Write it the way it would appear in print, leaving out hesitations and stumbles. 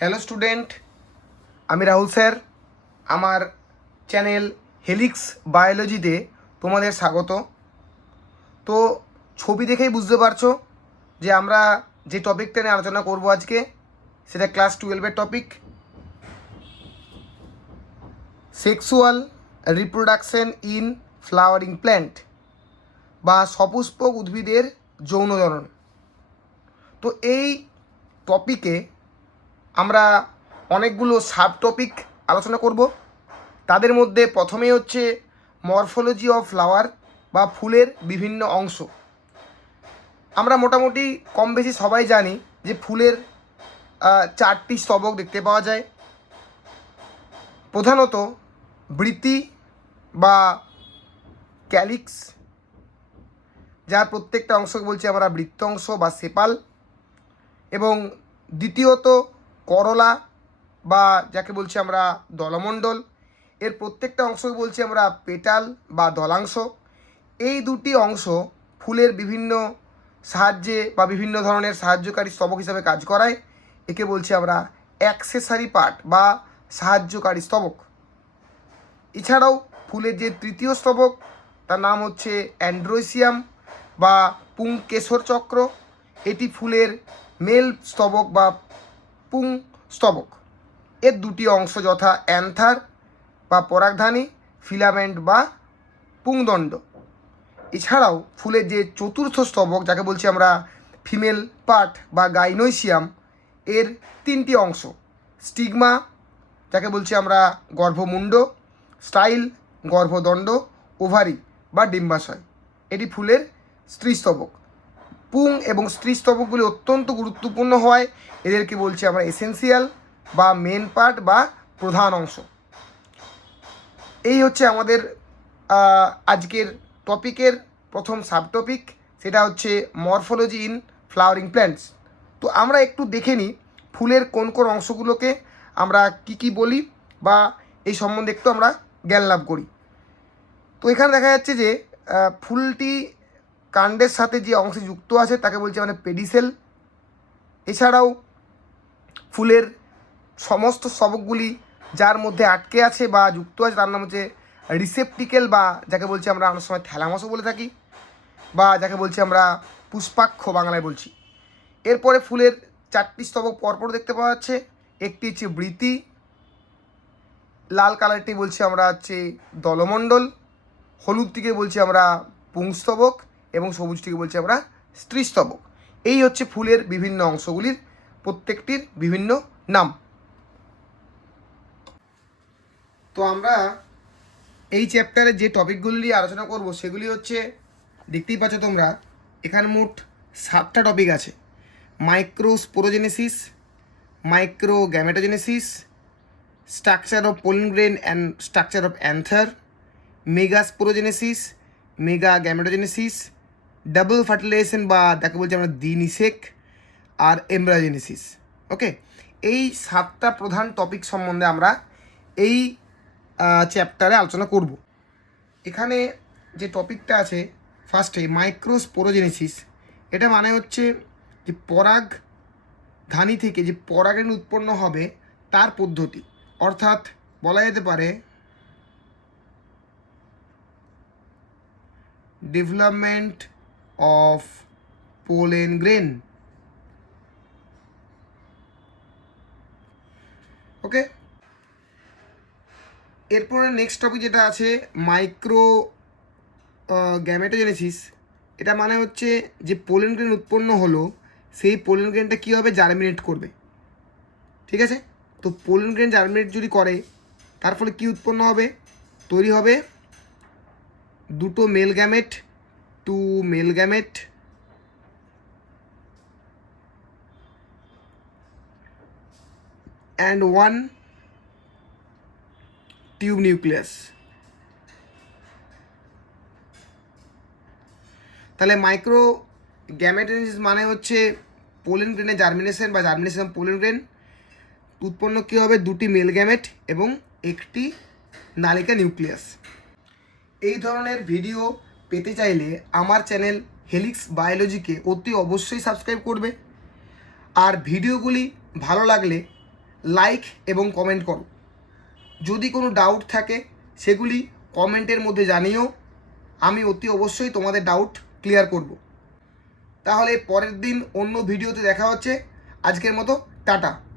Hello student, আমি Rahul sir. আমার channel helix বায়োলজিতে তোমাদের স্বাগত। তো ছবি দেখেই বুঝতে পারছো যে আমরা যে টপিকটা নিয়ে আলোচনা করব আজকে, সেটা ক্লাস 12-এর topic, sexual reproduction in flowering plant বা সপুষ্পক উদ্ভিদের যৌনজনন। তো এই টপিকে আমরা অনেকগুলো সাব টপিক আলোচনা করব। তাদের মধ্যে প্রথমেই হচ্ছে মরফোলজি অফ ফ্লাওয়ার বা ফুলের বিভিন্ন অংশ। আমরা মোটামুটি কম বেশি সবাই জানি যে ফুলের 4টি স্তবক দেখতে পাওয়া যায়। প্রধানত বৃতি বা ক্যালিক্স, যার প্রত্যেকটা অংশকে বলছি আমরা বৃত্ত অংশ বা সেপাল, এবং দ্বিতীয়ত করলা বা যাকে বলছি আমরা দলমণ্ডল, এর প্রত্যেকটা অংশকে বলছি আমরা পেটাল বা দলাংশ। এই দুটি অংশ ফুলের বিভিন্ন সাহায্যে বা বিভিন্ন ধরনের সাহায্যকারী স্তবক হিসাবে কাজ করায়। একে বলছি আমরা অ্যাক্সেসারি পার্ট বা সাহায্যকারী স্তবক। এছাড়াও ফুলের যে তৃতীয় স্তবক, তার নাম হচ্ছে অ্যান্ড্রোসিয়াম বা পুংকেশর চক্র। এটি ফুলের মেল স্তবক বা পুং স্তবক। এর দুটি অংশ যথা অ্যান্থার বা পরাগধানী, ফিলামেন্ট বা পুংদণ্ড। এছাড়াও ফুলের যে চতুর্থ স্তবক, যাকে বলছি আমরা ফিমেল পার্ট বা গাইনোসিয়াম, এর 3টি অংশ, স্টিগমা যাকে বলছি আমরা গর্ভমুণ্ড, স্টাইল গর্ভদণ্ড, ওভারি বা ডিম্বাশয়। এটি ফুলের স্ত্রীস্তবক। পুং এবং স্ত্রীস্তবকগুলি অত্যন্ত গুরুত্বপূর্ণ হওয়ায় এদেরকে বলছি আমরা এসেন্সিয়াল বা মেন পার্ট বা প্রধান অংশ। এই হচ্ছে আমাদের আজকের টপিকের প্রথম সাব টপিক, সেটা হচ্ছে মরফোলজি ইন ফ্লাওয়ারিং প্ল্যান্টস। তো আমরা একটু দেখে নিই ফুলের কোন কোন অংশগুলোকে আমরা কি বলি বা এই সম্বন্ধে একটু আমরা জ্ঞান লাভ করি। তো এখানে দেখা যাচ্ছে যে ফুলটি কাণ্ডের সাথে যে অংশে যুক্ত আছে তাকে বলছি মানে পেডিসেল। এছাড়াও ফুলের সমস্ত স্তবকগুলি যার মধ্যে আটকে আছে বা যুক্ত আছে তার নাম হচ্ছে রিসেপটিকেল বা যাকে বলছি আমরা অনেক সময় থ্যালামাসও বলে থাকি, বা যাকে বলছি আমরা পুষ্পাক্ষ বাংলায় বলছি। এরপরে ফুলের 4টি স্তবক পরপর দেখতে পাওয়া যাচ্ছে। একটি হচ্ছে বৃতি, লাল কালারটি বলছি আমরা হচ্ছে দলমণ্ডল, হলুদটিকে বলছি আমরা পুংস্তবক এবং সবুজটিকে বলছি আমরা স্ত্রীস্তবক। এই হচ্ছে ফুলের বিভিন্ন অংশগুলির প্রত্যেকটির বিভিন্ন নাম। তো আমরা এই চ্যাপ্টারে যে টপিকগুলি নিয়ে আলোচনা করব সেগুলি হচ্ছে, দেখতেই পাচ্ছ তোমরা এখানে মোট 7টা টপিক আছে। Microsporogenesis, micro gametogenesis, structure of pollen grain and structure of anther, megasporogenesis, mega gametogenesis, double fertilisation বা যাকে বলছি আমরা দ্বিনিষেক, আর এমব্রায়োজেনেসিস। ওকে, এই 7টা প্রধান টপিক সম্বন্ধে আমরা এই চ্যাপ্টারে আলোচনা করব। এখানে যে টপিকটা আছে ফার্স্টে মাইক্রোস্পোরোজেনেসিস, এটা মানে হচ্ছে যে পরাগ ধানী থেকে যে পরাগরেণু উৎপন্ন হবে তার পদ্ধতি, অর্থাৎ বলা যেতে পারে ডেভেলপমেন্ট অফ পোলেন গ্রেন। ওকে, এরপরে নেক্সট টপিক যেটা আছে মাইক্রো গ্যামেটোজেনেসিস। এটা মানে হচ্ছে যে পোলেন গ্রেন উৎপন্ন হলো সেই পোলেন গ্রেনটা কী হবে, জার্মিনেট করবে। ঠিক আছে, তো পোলেন গ্রেন জার্মিনেট যদি করে তার ফলে কী উৎপন্ন হবে, তৈরি হবে দুটো male gamete, 2 male gamete, and 1 tube nucleus. তাহলে মাইক্রো গ্যামেটোজেনেসিস মানে হচ্ছে পোলেন গ্রেনের জার্মিনেশন বা জার্মিনেশন অফ পোলেন গ্রেন। উৎপন্ন কী হবে, 2টি মেল গ্যামেট এবং একটি নালিকা নিউক্লিয়াস। এই ধরনের ভিডিও পেতে চাইলে আমার চ্যানেল হেলিক্স বায়োলজিকে অতি অবশ্যই সাবস্ক্রাইব করবে। আর ভিডিওগুলি ভালো লাগলে লাইক এবং কমেন্ট করো। যদি কোনো ডাউট থাকে সেগুলি কমেন্টের মধ্যে জানিও, আমি অতি অবশ্যই তোমাদের ডাউট ক্লিয়ার করব। তাহলে পরের দিন অন্য ভিডিওতে দেখা হচ্ছে। আজকের মতো টাটা।